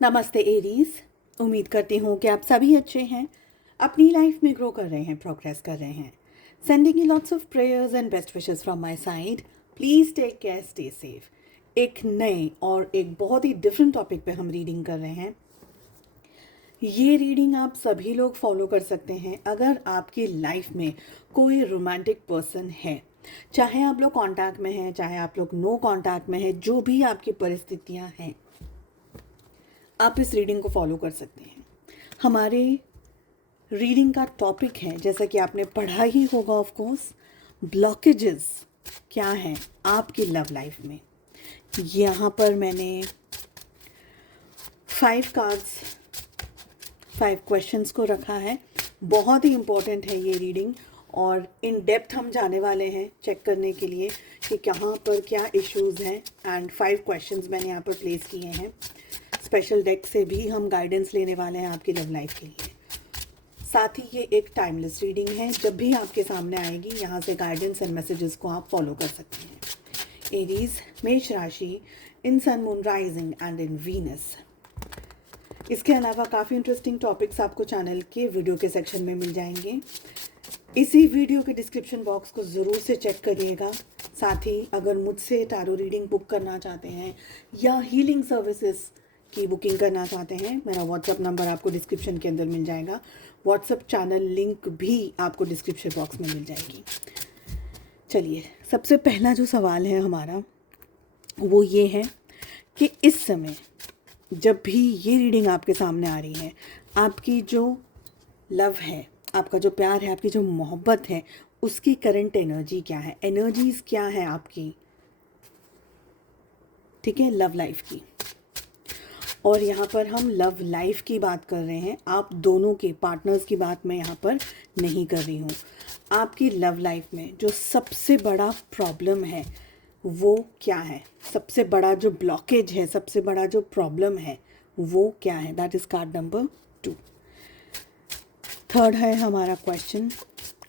नमस्ते एरीज। उम्मीद करती हूँ कि आप सभी अच्छे हैं, अपनी लाइफ में ग्रो कर रहे हैं, प्रोग्रेस कर रहे हैं। Sending you lots of prayers and best wishes from my side. Please take care, stay safe. एक नए और एक बहुत ही डिफरेंट टॉपिक पे हम रीडिंग कर रहे हैं। ये रीडिंग आप सभी लोग फॉलो कर सकते हैं अगर आपकी लाइफ में कोई रोमांटिक पर्सन है। चाहे आप लोग कांटेक्ट में हैं, चाहे आप लोग नो कांटेक्ट में हैं, जो भी आपकी परिस्थितियां हैं, आप इस रीडिंग को फॉलो कर सकते हैं। हमारे रीडिंग का टॉपिक है, जैसा कि आपने पढ़ा ही होगा ऑफ कोर्स, ब्लॉकेजेस क्या हैं आपकी लव लाइफ में। यहाँ पर मैंने 5 कार्ड्स, 5 क्वेश्चंस को रखा है। बहुत ही इम्पोर्टेंट है ये रीडिंग और इन डेप्थ हम जाने वाले हैं चेक करने के लिए कि कहाँ पर क्या इश्यूज़ हैं। एंड 5 क्वेश्चंस मैंने यहाँ पर प्लेस किए हैं। स्पेशल डेक से भी हम गाइडेंस लेने वाले हैं आपकी लव लाइफ के लिए। साथ ही ये एक टाइमलेस रीडिंग है, जब भी आपके सामने आएगी यहाँ से गाइडेंस एंड मैसेजेस को आप फॉलो कर सकते हैं। एरीज, मेष राशि, in sun, moon, rising and in Venus. इसके अलावा काफ़ी इंटरेस्टिंग टॉपिक्स आपको चैनल के वीडियो के सेक्शन में मिल जाएंगे। इसी वीडियो के डिस्क्रिप्शन बॉक्स को ज़रूर से चेक करिएगा। साथ ही अगर मुझसे टैरो रीडिंग बुक करना चाहते हैं या हीलिंग सर्विसेज की बुकिंग करना चाहते हैं, मेरा व्हाट्सएप नंबर आपको डिस्क्रिप्शन के अंदर मिल जाएगा। व्हाट्सएप चैनल लिंक भी आपको डिस्क्रिप्शन बॉक्स में मिल जाएगी। चलिए, सबसे पहला जो सवाल है हमारा वो ये है कि इस समय जब भी ये रीडिंग आपके सामने आ रही है, आपकी जो लव है, आपका जो प्यार है, आपकी जो मोहब्बत है, उसकी करंट एनर्जी क्या है, एनर्जीज क्या है आपकी, ठीक है, लव लाइफ की। और यहाँ पर हम लव लाइफ की बात कर रहे हैं, आप दोनों के पार्टनर्स की बात मैं यहाँ पर नहीं कर रही हूँ। आपकी लव लाइफ में जो सबसे बड़ा प्रॉब्लम है वो क्या है, सबसे बड़ा जो ब्लॉकेज है, सबसे बड़ा जो प्रॉब्लम है वो क्या है। That is card number 2। Third है हमारा क्वेश्चन,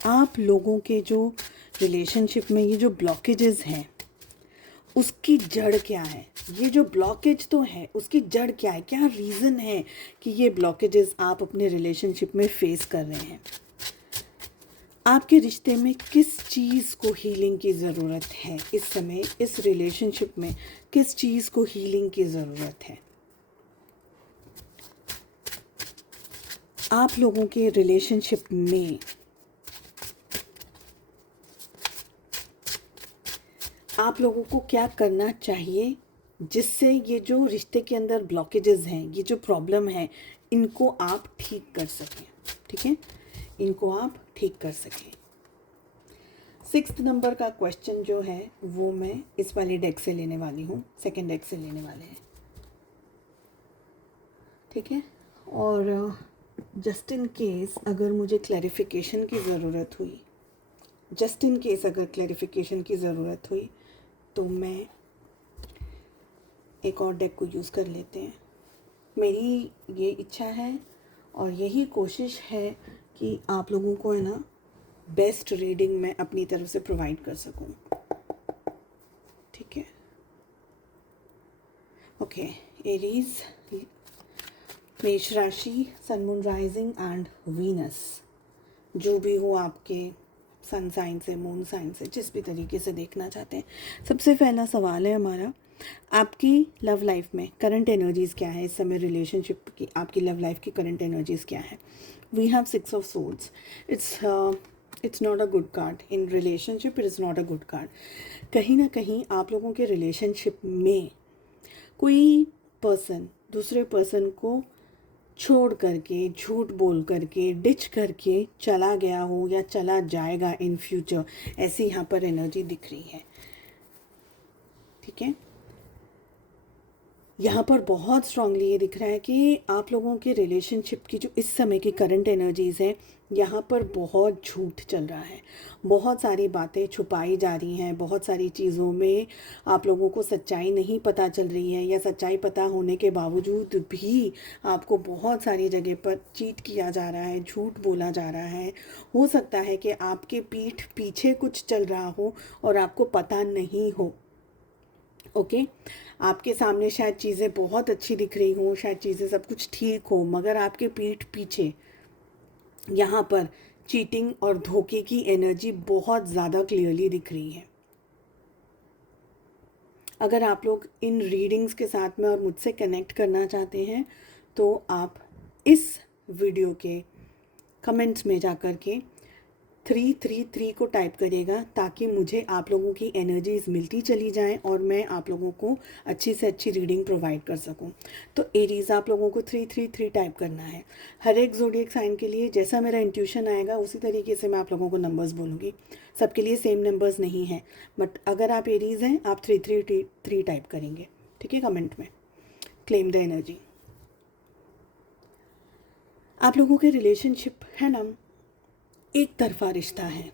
आप लोगों के जो रिलेशनशिप में ये जो ब्लॉकेजेस हैं उसकी जड़ क्या है। ये जो ब्लॉकेज तो है उसकी जड़ क्या है, क्या रीज़न है कि ये ब्लॉकेजेस आप अपने रिलेशनशिप में फेस कर रहे हैं। आपके रिश्ते में किस चीज़ को हीलिंग की ज़रूरत है इस समय, इस रिलेशनशिप में किस चीज़ को हीलिंग की ज़रूरत है। आप लोगों के रिलेशनशिप में आप लोगों को क्या करना चाहिए जिससे ये जो रिश्ते के अंदर ब्लॉकेजेस हैं, ये जो प्रॉब्लम है, इनको आप ठीक कर सकें। ठीक है, इनको आप ठीक कर सकें। 6th नंबर का क्वेश्चन जो है वो मैं इस वाली डेक से लेने वाली हूँ, सेकेंड डेक से लेने वाले हैं। ठीक है, और जस्ट इन केस अगर मुझे क्लैरिफिकेशन की ज़रूरत हुई, जस्ट इन केस अगर क्लैरिफिकेशन की ज़रूरत हुई तो मैं एक और डेक को यूज़ कर लेते हैं। मेरी ये इच्छा है और यही कोशिश है कि आप लोगों को है ना बेस्ट रीडिंग मैं अपनी तरफ से प्रोवाइड कर सकूं। ठीक है, ओके। एरीज, मेष राशि, सन, मून, राइजिंग एंड वीनस, जो भी हो आपके सन साइन से, मून साइन से, जिस भी तरीके से देखना चाहते हैं। सबसे पहला सवाल है हमारा, आपकी लव लाइफ में करंट एनर्जीज़ क्या है इस समय, रिलेशनशिप की आपकी लव लाइफ की करंट एनर्जीज़ क्या है। We have 6 of swords. It's not a good card in relationship, it is not a good card. कहीं ना कहीं आप लोगों के रिलेशनशिप में कोई पर्सन दूसरे पर्सन को छोड़ करके, झूठ बोल करके, डिच करके चला गया हो या चला जाएगा इन फ्यूचर, ऐसी यहाँ पर एनर्जी दिख रही है। ठीक है, यहाँ पर बहुत स्ट्रांगली ये दिख रहा है कि आप लोगों के रिलेशनशिप की जो इस समय की करंट एनर्जीज़ हैं, यहाँ पर बहुत झूठ चल रहा है, बहुत सारी बातें छुपाई जा रही हैं, बहुत सारी चीज़ों में आप लोगों को सच्चाई नहीं पता चल रही है, या सच्चाई पता होने के बावजूद भी आपको बहुत सारी जगह पर चीट किया जा रहा है, झूठ बोला जा रहा है। हो सकता है कि आपके पीठ पीछे कुछ चल रहा हो और आपको पता नहीं हो। ओके आपके सामने शायद चीज़ें बहुत अच्छी दिख रही हों, शायद चीज़ें सब कुछ ठीक हो, मगर आपके पीठ पीछे यहाँ पर चीटिंग और धोखे की एनर्जी बहुत ज़्यादा क्लियरली दिख रही है। अगर आप लोग इन रीडिंग्स के साथ में और मुझसे कनेक्ट करना चाहते हैं तो आप इस वीडियो के कमेंट्स में जा कर के 333 को टाइप करिएगा, ताकि मुझे आप लोगों की एनर्जीज मिलती चली जाएं और मैं आप लोगों को अच्छी से अच्छी रीडिंग प्रोवाइड कर सकूं। तो एरीज आप लोगों को 333 टाइप करना है। हर एक ज़ोडिएक साइन के लिए जैसा मेरा इंट्यूशन आएगा उसी तरीके से मैं आप लोगों को नंबर्स बोलूँगी। सबके लिए सेम नंबर्स नहीं हैं, बट अगर आप एरीज हैं आप 333 टाइप करेंगे, ठीक है, कमेंट में। Claim the energy. आप लोगों के रिलेशनशिप है ना, एक तरफा रिश्ता है,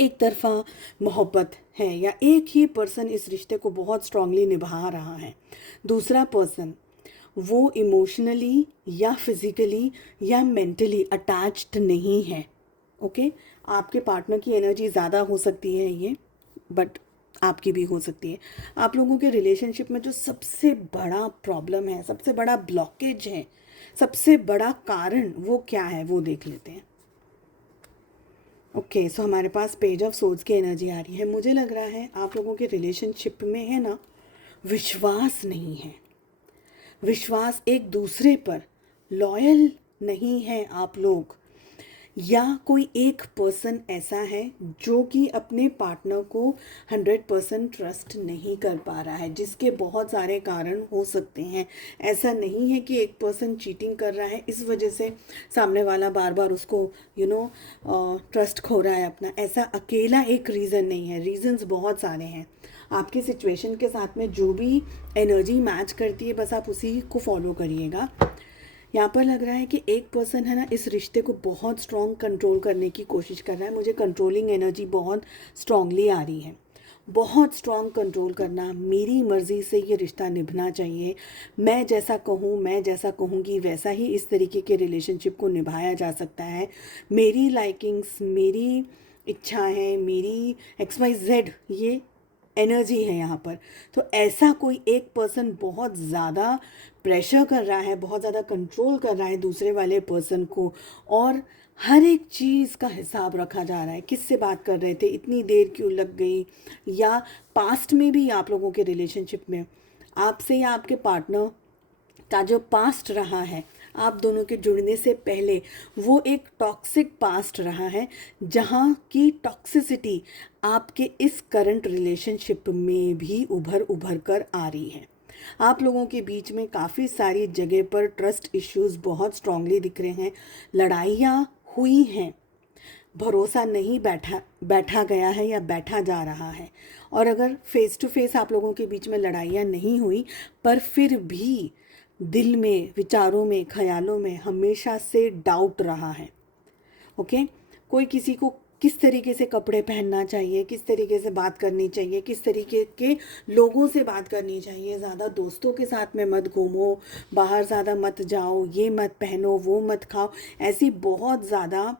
एक तरफा मोहब्बत है, या एक ही पर्सन इस रिश्ते को बहुत स्ट्रांगली निभा रहा है। दूसरा पर्सन वो इमोशनली या फिजिकली या मेंटली अटैच्ड नहीं है। ओके आपके पार्टनर की एनर्जी ज़्यादा हो सकती है ये, बट आपकी भी हो सकती है। आप लोगों के रिलेशनशिप में जो सबसे बड़ा प्रॉब्लम है, सबसे बड़ा ब्लॉकेज है, सबसे बड़ा कारण वो क्या है वो देख लेते हैं। ओके सो हमारे पास पेज ऑफ सोर्ड्स की एनर्जी आ रही है। मुझे लग रहा है आप लोगों के रिलेशनशिप में है ना, विश्वास नहीं है, विश्वास एक दूसरे पर, लॉयल नहीं है आप लोग, या कोई एक पर्सन ऐसा है जो कि अपने पार्टनर को 100% ट्रस्ट नहीं कर पा रहा है, जिसके बहुत सारे कारण हो सकते हैं। ऐसा नहीं है कि एक पर्सन चीटिंग कर रहा है इस वजह से सामने वाला बार बार उसको ट्रस्ट खो रहा है अपना। ऐसा अकेला एक रीज़न नहीं है, रीजंस बहुत सारे हैं। आपकी सिचुएशन के साथ में जो भी एनर्जी मैच करती है बस आप उसी को फॉलो करिएगा। यहाँ पर लग रहा है कि एक पर्सन है ना, इस रिश्ते को बहुत स्ट्रॉन्ग कंट्रोल करने की कोशिश कर रहा है। मुझे कंट्रोलिंग एनर्जी बहुत स्ट्रांगली आ रही है। बहुत स्ट्रॉन्ग कंट्रोल करना, मेरी मर्ज़ी से ये रिश्ता निभना चाहिए, मैं जैसा कहूँ, मैं जैसा कहूँगी वैसा ही इस तरीके के रिलेशनशिप को निभाया जा सकता है। मेरी लाइकिंग्स, मेरी इच्छाएँ, मेरी XYZ ये एनर्जी है यहाँ पर। तो ऐसा कोई एक पर्सन बहुत ज़्यादा प्रेशर कर रहा है, बहुत ज़्यादा कंट्रोल कर रहा है दूसरे वाले पर्सन को, और हर एक चीज़ का हिसाब रखा जा रहा है। किससे बात कर रहे थे, इतनी देर क्यों लग गई, या पास्ट में भी आप लोगों के रिलेशनशिप में आपसे या आपके पार्टनर का जो पास्ट रहा है, आप दोनों के जुड़ने से पहले वो एक टॉक्सिक पास्ट रहा है, जहाँ की टॉक्सिसिटी आपके इस करंट रिलेशनशिप में भी उभर कर आ रही है। आप लोगों के बीच में काफ़ी सारी जगह पर ट्रस्ट इश्यूज बहुत स्ट्रांगली दिख रहे हैं। लड़ाइयाँ हुई हैं, भरोसा नहीं बैठा गया है या बैठा जा रहा है। और अगर फेस टू फेस आप लोगों के बीच में लड़ाइयाँ नहीं हुई, पर फिर भी दिल में, विचारों में, ख्यालों में हमेशा से डाउट रहा है। ओके कोई किसी को किस तरीके से कपड़े पहनना चाहिए, किस तरीके से बात करनी चाहिए, किस तरीके के लोगों से बात करनी चाहिए, ज़्यादा दोस्तों के साथ में मत घूमो, बाहर ज़्यादा मत जाओ, ये मत पहनो, वो मत खाओ, ऐसी बहुत ज़्यादा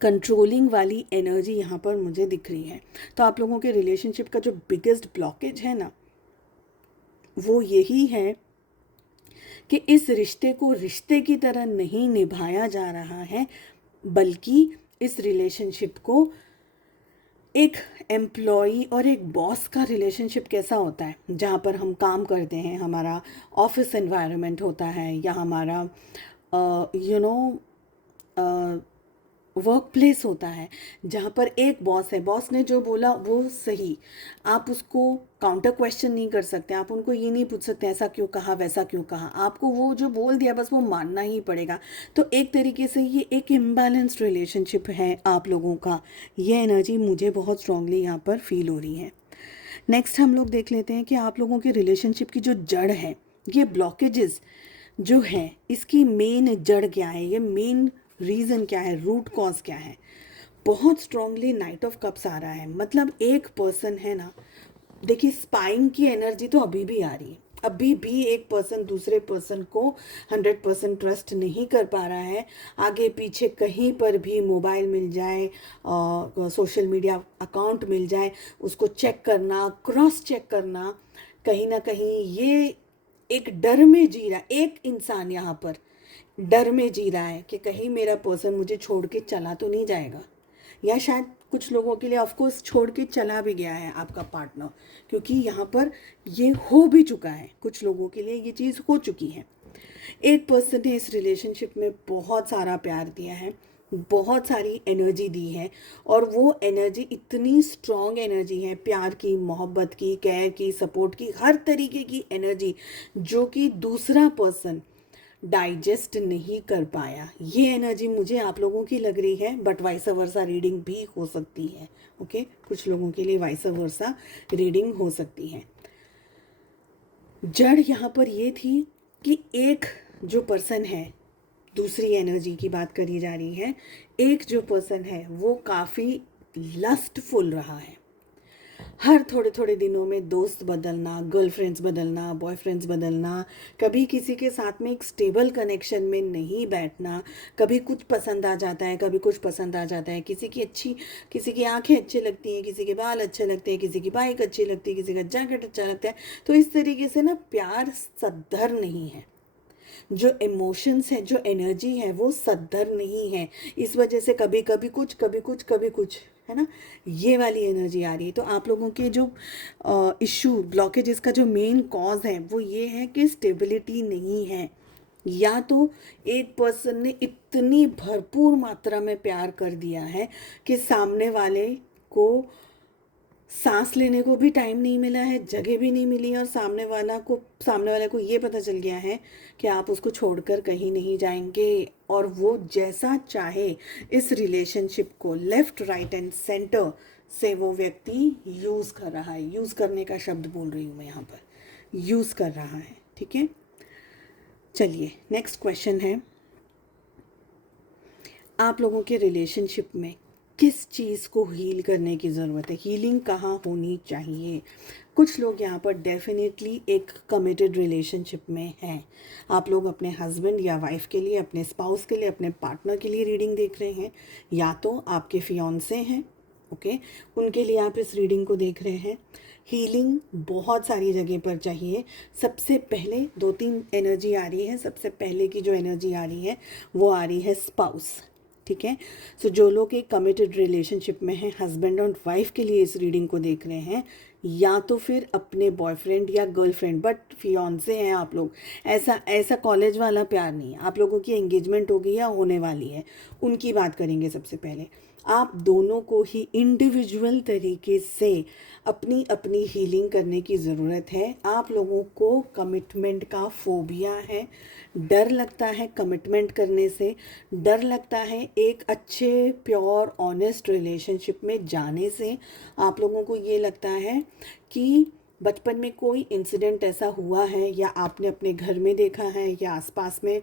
कंट्रोलिंग वाली एनर्जी यहाँ पर मुझे दिख रही है। तो आप लोगों के रिलेशनशिप का जो बिगेस्ट ब्लॉकेज है ना, वो यही है कि इस रिश्ते को रिश्ते की तरह नहीं निभाया जा रहा है, बल्कि इस रिलेशनशिप को एक एम्प्लॉई और एक बॉस का रिलेशनशिप कैसा होता है, जहाँ पर हम काम करते हैं, हमारा ऑफिस एनवायरनमेंट होता है, या हमारा वर्क प्लेस होता है, जहाँ पर एक बॉस है, बॉस ने जो बोला वो सही, आप उसको काउंटर क्वेश्चन नहीं कर सकते, आप उनको ये नहीं पूछ सकते ऐसा क्यों कहा, वैसा क्यों कहा, आपको वो जो बोल दिया बस वो मानना ही पड़ेगा। तो एक तरीके से ये एक इम्बैलेंस्ड रिलेशनशिप है आप लोगों का। ये एनर्जी मुझे बहुत स्ट्रांगली यहाँ पर फील हो रही है। नेक्स्ट हम लोग देख लेते हैं कि आप लोगों के रिलेशनशिप की जो जड़ है, ये ब्लॉकेजेस जो है, इसकी मेन जड़ क्या है, ये मेन रीज़न क्या है, रूट कॉज क्या है। बहुत स्ट्रांगली नाइट ऑफ कप्स आ रहा है। मतलब एक पर्सन है ना, देखिए स्पाइंग की एनर्जी तो अभी भी आ रही है, अभी भी एक पर्सन दूसरे पर्सन को 100% ट्रस्ट नहीं कर पा रहा है। आगे पीछे कहीं पर भी मोबाइल मिल जाए, सोशल मीडिया अकाउंट मिल जाए, उसको चेक करना, क्रॉस चेक करना, कहीं ना कहीं ये एक डर में जी रहा, एक इंसान यहाँ पर डर में जी रहा है कि कहीं मेरा पर्सन मुझे छोड़ के चला तो नहीं जाएगा। या शायद कुछ लोगों के लिए ऑफकोर्स छोड़ के चला भी गया है आपका पार्टनर, क्योंकि यहाँ पर ये हो भी चुका है, कुछ लोगों के लिए ये चीज़ हो चुकी है। एक पर्सन ने इस रिलेशनशिप में बहुत सारा प्यार दिया है, बहुत सारी एनर्जी दी है, और वो एनर्जी इतनी स्ट्रॉन्ग एनर्जी है, प्यार की, मोहब्बत की, केयर की, सपोर्ट की, हर तरीके की एनर्जी, जो कि दूसरा पर्सन डाइजेस्ट नहीं कर पाया। ये एनर्जी मुझे आप लोगों की लग रही है, बट वाइस वर्सा रीडिंग भी हो सकती है। ओके, कुछ लोगों के लिए वाइस वर्सा रीडिंग हो सकती है। जड़ यहाँ पर ये थी कि एक जो पर्सन है, दूसरी एनर्जी की बात करी जा रही है, एक जो पर्सन है वो काफ़ी लस्टफुल रहा है। हर थोड़े थोड़े दिनों में दोस्त बदलना, गर्लफ्रेंड्स बदलना, बॉयफ्रेंड्स बदलना, कभी किसी के साथ में एक स्टेबल कनेक्शन में नहीं बैठना, कभी कुछ पसंद आ जाता है, कभी कुछ पसंद आ जाता है, किसी की आंखें अच्छी लगती हैं, किसी के बाल अच्छे लगते हैं, किसी की बाइक अच्छी लगती है, किसी का जैकेट अच्छा लगता है। तो इस तरीके से ना प्यार सद्धर नहीं है, जो इमोशंस है, जो एनर्जी है वो सद्धर नहीं है। इस वजह से कभी कभी कुछ, कभी कुछ, कभी कुछ, है ना, ये वाली एनर्जी आ रही है। तो आप लोगों के जो इशू, ब्लॉकेज, इसका जो मेन कॉज है वो ये है कि स्टेबिलिटी नहीं है। या तो एक पर्सन ने इतनी भरपूर मात्रा में प्यार कर दिया है कि सामने वाले को सांस लेने को भी टाइम नहीं मिला है, जगह भी नहीं मिली है, और सामने वाले को ये पता चल गया है कि आप उसको छोड़कर कहीं नहीं जाएंगे, और वो जैसा चाहे इस रिलेशनशिप को लेफ्ट, राइट एंड सेंटर से वो व्यक्ति यूज़ कर रहा है। यूज़ करने का शब्द बोल रही हूँ मैं यहाँ पर, यूज़ कर रहा है। ठीक है, चलिए नेक्स्ट क्वेश्चन है, आप लोगों के रिलेशनशिप में किस चीज़ को हील करने की ज़रूरत है, हीलिंग कहाँ होनी चाहिए। कुछ लोग यहाँ पर डेफिनेटली एक कमिटेड रिलेशनशिप में हैं। आप लोग अपने हस्बैंड या वाइफ के लिए, अपने स्पाउस के लिए, अपने पार्टनर के लिए रीडिंग देख रहे हैं, या तो आपके फियांसे हैं, ओके, उनके लिए आप इस रीडिंग को देख रहे हैं। हीलिंग बहुत सारी जगह पर चाहिए। सबसे पहले 2-3 एनर्जी आ रही है। सबसे पहले की जो एनर्जी आ रही है वो आ रही है स्पाउस। ठीक है, सो जो लोग एक कमिटेड रिलेशनशिप में हैं, हस्बैंड और वाइफ के लिए इस रीडिंग को देख रहे हैं, या तो फिर अपने बॉयफ्रेंड या गर्लफ्रेंड, बट फियांसे हैं आप लोग, ऐसा कॉलेज वाला प्यार नहीं है, आप लोगों की एंगेजमेंट हो गई या होने वाली है, उनकी बात करेंगे सबसे पहले। आप दोनों को ही इंडिविजुअल तरीके से अपनी अपनी हीलिंग करने की ज़रूरत है। आप लोगों को कमिटमेंट का फोबिया है, डर लगता है कमिटमेंट करने से, डर लगता है एक अच्छे प्योर ऑनेस्ट रिलेशनशिप में जाने से। आप लोगों को ये लगता है कि बचपन में कोई इंसिडेंट ऐसा हुआ है, या आपने अपने घर में देखा है, या आसपास में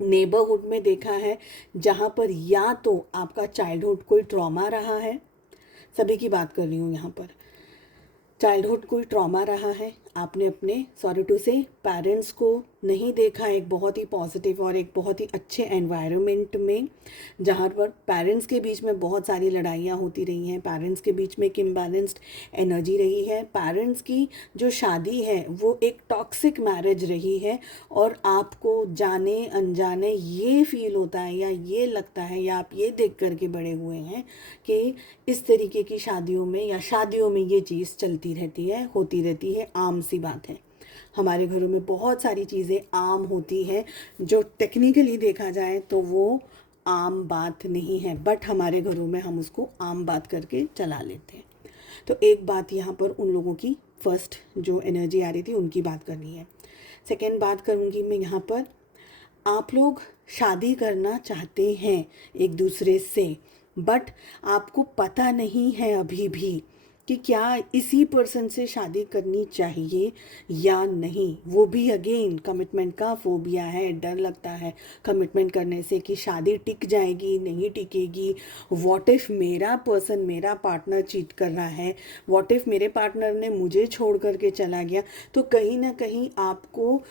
नेबरहुड में देखा है, जहाँ पर या तो आपका चाइल्डहुड कोई ट्रॉमा रहा है, सभी की बात कर रही हूँ यहाँ पर, चाइल्डहुड कोई ट्रॉमा रहा है, आपने अपने सॉरी टू से पेरेंट्स को नहीं देखा एक बहुत ही पॉजिटिव और एक बहुत ही अच्छे एनवायरनमेंट में, जहाँ पर पेरेंट्स के बीच में बहुत सारी लड़ाइयाँ होती रही हैं, पेरेंट्स के बीच में एक इम्बैलेंस्ड एनर्जी रही है, पेरेंट्स की जो शादी है वो एक टॉक्सिक मैरिज रही है, और आपको जाने अनजाने ये फील होता है, या ये लगता है, या आप ये देख करके बड़े हुए हैं कि इस तरीके की शादियों में या शादियों में ये चीज़ चलती रहती है, होती रहती है, आम सी बात है। हमारे घरों में बहुत सारी चीज़ें आम होती हैं, जो टेक्निकली देखा जाए तो वो आम बात नहीं है, बट हमारे घरों में हम उसको आम बात करके चला लेते हैं। तो एक बात यहाँ पर उन लोगों की फर्स्ट जो एनर्जी आ रही थी उनकी बात करनी है। सेकेंड बात करूँगी मैं यहाँ पर, आप लोग शादी करना चाहते हैं एक दूसरे से, बट आपको पता नहीं है अभी भी कि क्या इसी पर्सन से शादी करनी चाहिए या नहीं। वो भी अगेन कमिटमेंट का फोबिया है, डर लगता है कमिटमेंट करने से कि शादी टिक जाएगी नहीं टिकेगी। व्हाट इफ़ मेरा पर्सन, मेरा पार्टनर चीट कर रहा है, व्हाट इफ़ मेरे पार्टनर ने मुझे छोड़ करके चला गया। तो कहीं ना कहीं आपको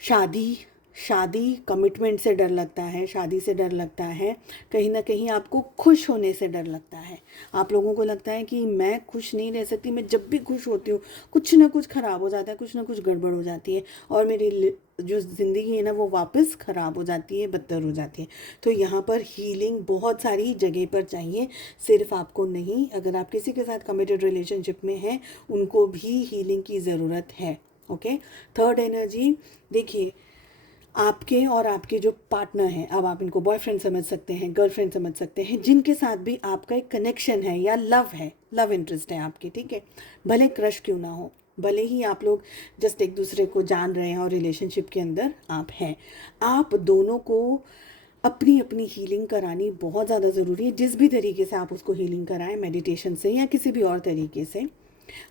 शादी शादी कमिटमेंट से डर लगता है, शादी से डर लगता है, कहीं ना कहीं आपको खुश होने से डर लगता है। आप लोगों को लगता है कि मैं खुश नहीं रह सकती, मैं जब भी खुश होती हूँ कुछ ना कुछ ख़राब हो जाता है, कुछ ना कुछ गड़बड़ हो जाती है और मेरी जो ज़िंदगी है ना वो वापस ख़राब हो जाती है, बदतर हो जाती है। तो यहाँ पर हीलिंग बहुत सारी जगह पर चाहिए, सिर्फ आपको नहीं। अगर आप किसी के साथ कमिटेड रिलेशनशिप में हैं उनको भी हीलिंग की ज़रूरत है। ओके, थर्ड एनर्जी देखिए, आपके और आपके जो पार्टनर हैं, अब आप इनको बॉयफ्रेंड समझ सकते हैं, गर्लफ्रेंड समझ सकते हैं, जिनके साथ भी आपका एक कनेक्शन है या लव है, लव इंटरेस्ट है आपके, ठीक है, भले क्रश क्यों ना हो, भले ही आप लोग जस्ट एक दूसरे को जान रहे हैं और रिलेशनशिप के अंदर आप हैं, आप दोनों को अपनी अपनी हीलिंग करानी बहुत ज़्यादा ज़रूरी है। जिस भी तरीके से आप उसको हीलिंग कराएं, मेडिटेशन से या किसी भी और तरीके से,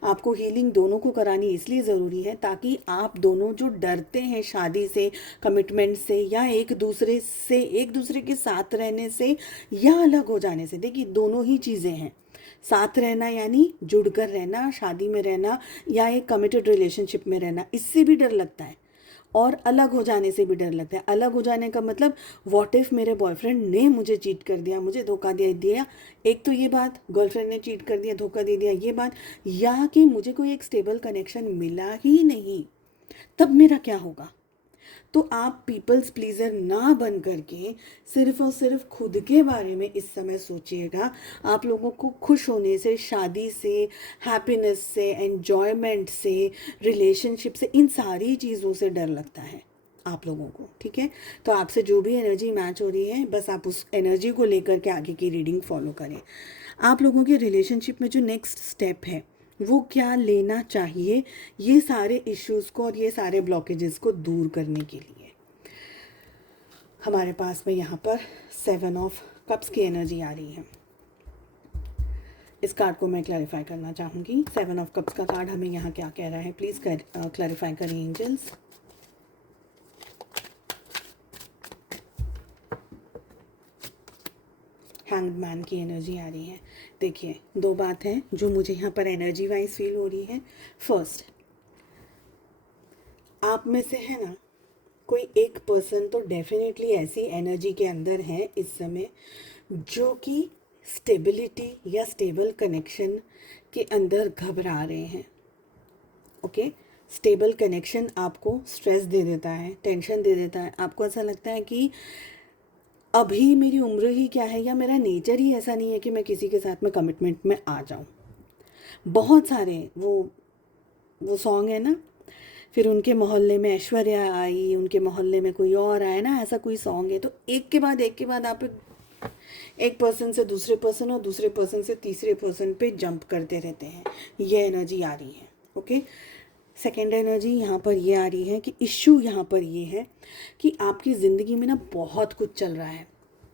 आपको हीलिंग दोनों को करानी इसलिए ज़रूरी है ताकि आप दोनों जो डरते हैं शादी से, कमिटमेंट से, या एक दूसरे के साथ रहने से या अलग हो जाने से, देखिए दोनों ही चीज़ें हैं। साथ रहना यानी जुड़कर रहना, शादी में रहना या एक कमिटेड रिलेशनशिप में रहना, इससे भी डर लगता है और अलग हो जाने से भी डर लगता है। अलग हो जाने का मतलब व्हाट इफ़ मेरे बॉयफ्रेंड ने मुझे चीट कर दिया, मुझे धोखा दे दिया, एक तो ये बात, गर्लफ्रेंड ने चीट कर दिया, धोखा दे दिया, ये बात, या कि मुझे कोई एक स्टेबल कनेक्शन मिला ही नहीं, तब मेरा क्या होगा। तो आप पीपल्स प्लीज़र ना बन करके सिर्फ और सिर्फ खुद के बारे में इस समय सोचिएगा। आप लोगों को खुश होने से, शादी से, हैप्पीनेस से, एन्जॉयमेंट से, रिलेशनशिप से, इन सारी चीज़ों से डर लगता है आप लोगों को, ठीक है। तो आपसे जो भी एनर्जी मैच हो रही है, बस आप उस एनर्जी को लेकर के आगे की रीडिंग फॉलो करें। आप लोगों के रिलेशनशिप में जो नेक्स्ट स्टेप है वो क्या लेना चाहिए, ये सारे इश्यूज़ को और ये सारे ब्लॉकेजेस को दूर करने के लिए हमारे पास में यहाँ पर 7 ऑफ कप्स की एनर्जी आ रही है। इस कार्ड को मैं क्लैरिफाई करना चाहूँगी। 7 ऑफ कप्स का कार्ड हमें यहाँ क्या कह रहा है, प्लीज़ क्लैरिफाई करें एंजल्स। हैंग्ड मैन की एनर्जी आ रही है। देखिए, दो बात है जो मुझे यहाँ पर एनर्जी वाइज फील हो रही है। फर्स्ट, आप में से है ना कोई एक पर्सन तो डेफिनेटली ऐसी एनर्जी के अंदर है इस समय जो कि स्टेबिलिटी या स्टेबल कनेक्शन के अंदर घबरा रहे हैं। ओके, स्टेबल कनेक्शन आपको स्ट्रेस दे देता है, टेंशन दे देता है। आपको ऐसा लगता है कि अभी मेरी उम्र ही क्या है या मेरा नेचर ही ऐसा नहीं है कि मैं किसी के साथ में कमिटमेंट में आ जाऊं। बहुत सारे वो सॉन्ग है ना, फिर उनके मोहल्ले में ऐश्वर्या आई, उनके मोहल्ले में कोई और आया ना, ऐसा कोई सॉन्ग है। तो एक के बाद आप एक पर्सन से दूसरे पर्सन और दूसरे पर्सन से तीसरे पर्सन पे जंप करते रहते हैं। ये एनर्जी आ रही है। ओके, सेकेंड एनर्जी यहाँ पर ये आ रही है कि इश्यू यहाँ पर ये है कि आपकी ज़िंदगी में ना बहुत कुछ चल रहा है।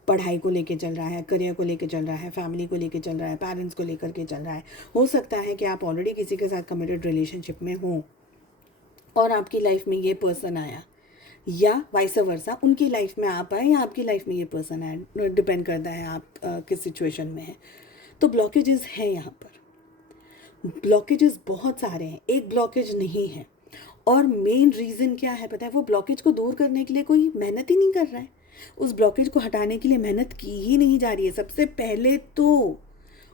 पढ़ाई को लेके चल रहा है, करियर को लेके चल रहा है, फैमिली को लेके चल रहा है, पेरेंट्स को लेकर के चल रहा है। हो सकता है कि आप ऑलरेडी किसी के साथ कमिटेड रिलेशनशिप में हो और आपकी लाइफ में ये पर्सन आया, या वाइस वर्सा उनकी लाइफ में आप आए या आपकी लाइफ में ये पर्सन आया, डिपेंड करता है आप किस सिचुएशन में हैं। तो ब्लॉकेजेस हैं यहाँ पर, ब्लॉकेजेस बहुत सारे हैं, एक ब्लॉकेज नहीं है। और मेन रीज़न क्या है पता है, वो ब्लॉकेज को दूर करने के लिए कोई मेहनत ही नहीं कर रहा है, उस ब्लॉकेज को हटाने के लिए मेहनत की ही नहीं जा रही है। सबसे पहले तो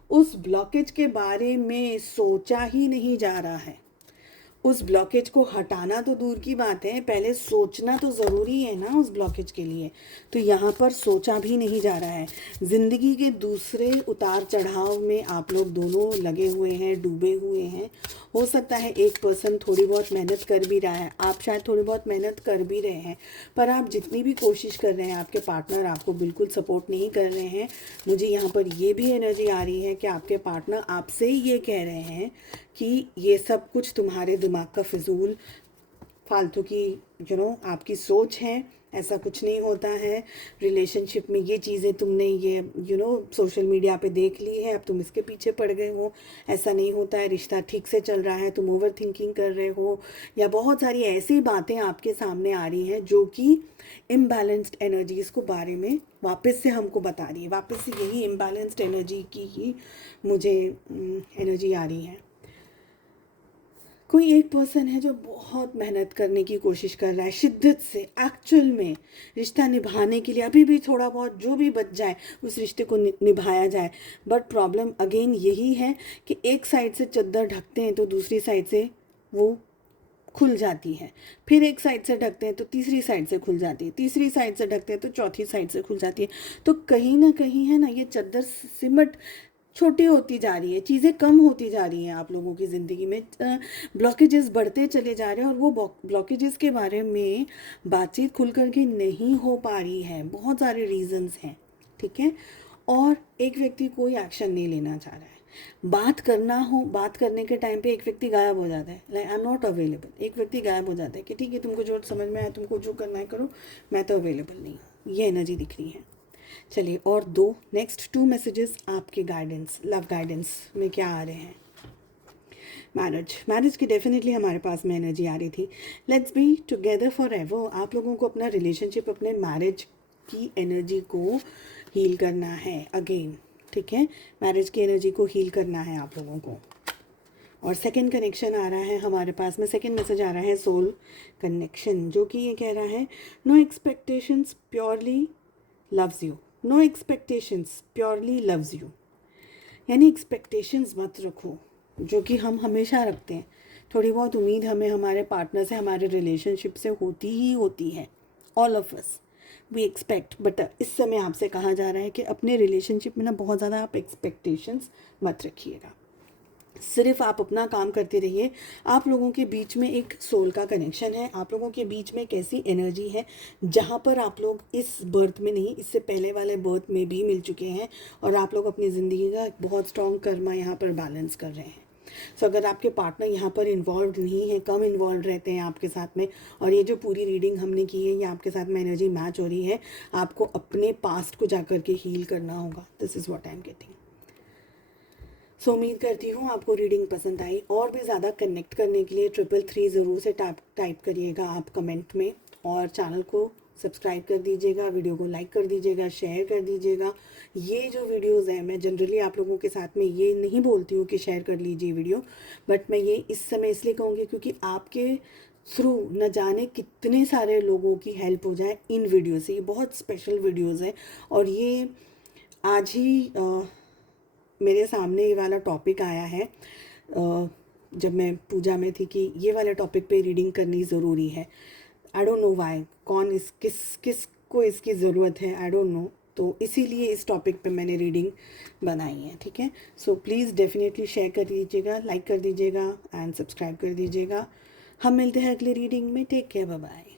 उस ब्लॉकेज के बारे में सोचा ही नहीं जा रहा है। उस ब्लॉकेज को हटाना तो दूर की बात है, पहले सोचना तो ज़रूरी है ना उस ब्लॉकेज के लिए। तो यहाँ पर सोचा भी नहीं जा रहा है। ज़िंदगी के दूसरे उतार चढ़ाव में आप लोग दोनों लगे हुए हैं, डूबे हुए हैं। हो सकता है एक पर्सन थोड़ी बहुत मेहनत कर भी रहा है, आप शायद थोड़ी बहुत मेहनत कर भी रहे हैं, पर आप जितनी भी कोशिश कर रहे हैं आपके पार्टनर आपको बिल्कुल सपोर्ट नहीं कर रहे हैं। मुझे यहाँ पर ये भी एनर्जी आ रही है कि आपके पार्टनर आपसे ये कह रहे हैं कि ये सब कुछ तुम्हारे दिमाग का फिजूल फालतू की आपकी सोच है, ऐसा कुछ नहीं होता है। रिलेशनशिप में ये चीज़ें तुमने ये सोशल मीडिया पे देख ली है, अब तुम इसके पीछे पड़ गए हो, ऐसा नहीं होता है। रिश्ता ठीक से चल रहा है, तुम ओवर थिंकिंग कर रहे हो, या बहुत सारी ऐसी बातें आपके सामने आ रही हैं जो कि इम्बैलेंस्ड एनर्जीज़ को बारे में वापस से हमको बता रही है। वापस से यही इम्बैलेंस्ड एनर्जी की ही मुझे एनर्जी आ रही है। कोई एक पर्सन है जो बहुत मेहनत करने की कोशिश कर रहा है शिद्दत से, एक्चुअल में रिश्ता निभाने के लिए अभी भी थोड़ा बहुत जो भी बच जाए उस रिश्ते को निभाया जाए। बट प्रॉब्लम अगेन यही है कि एक साइड से चद्दर ढकते हैं तो दूसरी साइड से वो खुल जाती है, फिर एक साइड से ढकते हैं तो तीसरी साइड से खुल जाती है, तीसरी साइड से ढकते हैं तो चौथी साइड से खुल जाती है। तो कहीं ना कहीं है ना, ये चद्दर सिमट छोटी होती जा रही है, चीज़ें कम होती जा रही हैं आप लोगों की ज़िंदगी में, ब्लॉकेजेस बढ़ते चले जा रहे हैं, और वो ब्लॉकेजेस के बारे में बातचीत खुल करके नहीं हो पा रही है। बहुत सारे रीजंस हैं, ठीक है। और एक व्यक्ति कोई एक्शन नहीं लेना चाह रहा है। बात करने के टाइम पे एक व्यक्ति गायब हो जाता है, like I am not available. एक व्यक्ति गायब हो जाता है कि ठीक है, तुमको जो समझ में आए, तुमको जो करना है करो, मैं तो अवेलेबल नहीं हूँ। ये एनर्जी दिख रही है। चलिए, और नेक्स्ट 2 मैसेजेस आपके गाइडेंस, लव गाइडेंस में क्या आ रहे हैं। मैरिज की डेफिनेटली हमारे पास में एनर्जी आ रही थी। Let's be together for ever. आप लोगों को अपना रिलेशनशिप, अपने मैरिज की एनर्जी को हील करना है अगेन, ठीक है। मैरिज की एनर्जी को हील करना है आप लोगों को। और सेकंड कनेक्शन आ रहा है हमारे पास में, सेकंड मैसेज आ रहा है सोल कनेक्शन, जो कि ये कह रहा है no expectations purely loves you. No expectations purely loves you, यानी एक्सपेक्टेशंस मत रखो, जो कि हम हमेशा रखते हैं। थोड़ी बहुत उम्मीद हमें हमारे पार्टनर से, हमारे रिलेशनशिप से होती ही होती है। All of us we expect. But इस समय आपसे कहा जा रहा है कि अपने रिलेशनशिप में ना बहुत ज़्यादा आप एक्सपेक्टेशंस मत रखिएगा। सिर्फ आप अपना काम करते रहिए। आप लोगों के बीच में एक सोल का कनेक्शन है, आप लोगों के बीच में एक ऐसी एनर्जी है जहाँ पर आप लोग इस बर्थ में नहीं, इससे पहले वाले बर्थ में भी मिल चुके हैं, और आप लोग अपनी ज़िंदगी का बहुत स्ट्रॉन्ग कर्मा यहाँ पर बैलेंस कर रहे हैं। सो अगर आपके पार्टनर यहाँ पर इन्वॉल्व नहीं है, कम इन्वॉल्व रहते हैं आपके साथ में, और ये जो पूरी रीडिंग हमने की है, ये आपके साथ में एनर्जी मैच हो रही है, आपको अपने पास्ट को जा कर के हील करना होगा। This is what I am getting. So उम्मीद करती हूँ आपको रीडिंग पसंद आई। और भी ज़्यादा कनेक्ट करने के लिए 333 ज़रूर से टाइप करिएगा आप कमेंट में, और चैनल को सब्सक्राइब कर दीजिएगा, वीडियो को लाइक कर दीजिएगा, शेयर कर दीजिएगा। ये जो वीडियोज़ हैं, मैं जनरली आप लोगों के साथ में ये नहीं बोलती हूँ कि शेयर कर लीजिए वीडियो, बट मैं ये इस समय इसलिए कहूँगी क्योंकि आपके थ्रू न जाने कितने सारे लोगों की हेल्प हो जाए इन वीडियो से। ये बहुत स्पेशल वीडियोज़ हैं, और ये आज ही मेरे सामने ये वाला टॉपिक आया है जब मैं पूजा में थी कि ये वाले टॉपिक पे रीडिंग करनी ज़रूरी है। आई डोंट नो वाई, कौन किस को इसकी ज़रूरत है, आई डोंट नो। तो इसीलिए इस टॉपिक पे मैंने रीडिंग बनाई है, ठीक है। सो प्लीज़ डेफिनेटली शेयर कर दीजिएगा, लाइक कर दीजिएगा एंड सब्सक्राइब कर दीजिएगा। हम मिलते हैं अगले रीडिंग में। Take care, bye bye.